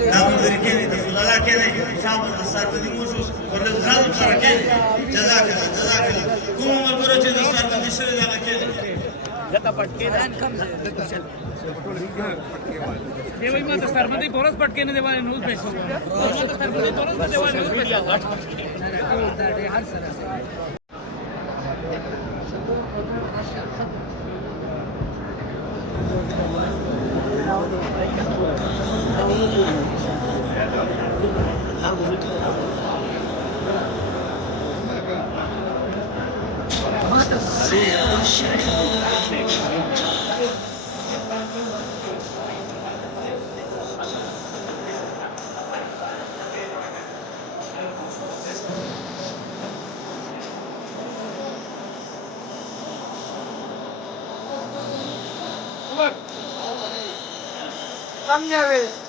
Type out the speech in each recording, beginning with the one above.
نامداري کوي د فضلا کوي حساب سربدي موسوس ورزال سره کوي جزاک الله کوم ملګرو چې د سربدي سره دا کوي دغه پټکې نه کم دی وای ما ته سربدي پورس پټکې نه دی وای نو پیسو ما ته سربدي پورس نه دی وای نو پیسو هر سره Kamnyawe.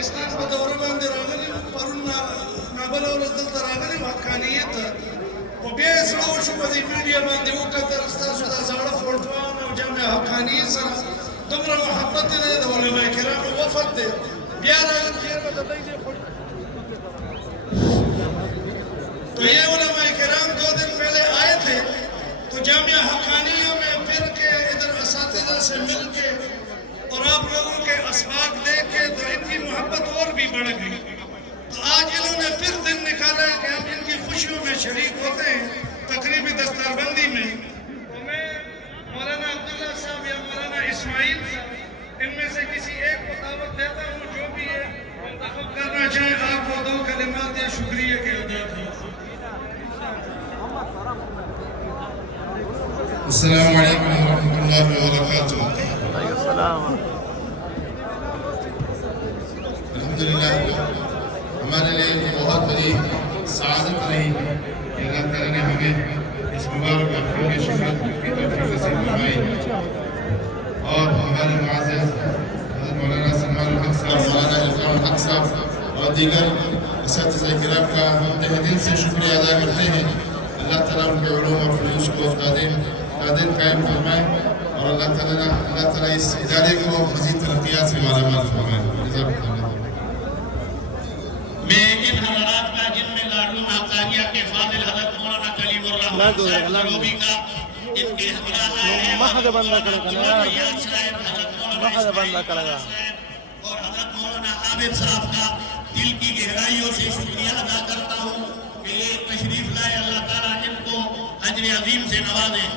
پاکستان په دوره باندې راغلي پرون نابل ورځ دلته راغلي حقانیت خو بیا یې زړه وشو په دې میډیا باندې وکتل ستاسو دا زاړه فوټوان او جمع حقانیت سره دومره محبت دی د علماء کرامو وفد دی بیا راغلي خیر به د دوی دی تو یہ علماء کرام 2 دن پہلے آئے تھے تو جامعہ حقانیہ میں پھر کے ادھر اساتذہ سے مل کے اور آپ لوگوں کے اسباق دے کے تو ان کی محبت اور بھی بڑھ گئی تو آج انہوں نے پھر دن نکالا ہے کہ ہم ان کی خوشیوں میں شریک ہوتے ہیں تقریبی دستاربندی میں تو میں مولانا عبداللہ صاحب یا مولانا اسماعیل صاحب ان میں سے کسی ایک کو دعوت دیتا ہوں جو بھی ہے منتخب کرنا چاہے آپ کو 2 کلمات یا شکریہ کے ادا کی السلام علیکم ورحمۃ اللہ وبرکاتہ الحمدللہ ہمارے لیے بہت بڑی سعادت رہی کہ اللہ تعالیٰ نے ہمیں اس مبارک محفل میں شرکت کی توفیق نصیب فرمائی اور ہمارے معزز حضرت مولانا سلمان الحق صاحب مولانا رضوان الحق صاحب اور دیگر اساتذہ کرام کا ہم تہ دل سے شکریہ ادا کرتے ہیں اللہ تعالیٰ ان کے علوم اور فنون کو قادم قائم فرمائے اور اللہ تعالیٰ اس ادارے کو مزید ترقیات سے مالا مال فرمائے میں ان حضرات کا جن میں دارالعلوم حقانیہ کے فاضل حضرت مولانا کلیم الرحمن صاحب نروبی کا ان کے ہمراہ آئے ہیں اور حضرت مولانا عابد صاحب کا دل کی گہرائیوں سے شکریہ ادا کرتا ہوں کہ یہ تشریف لائے اللہ تعالیٰ ان کو اجر عظیم سے نوازے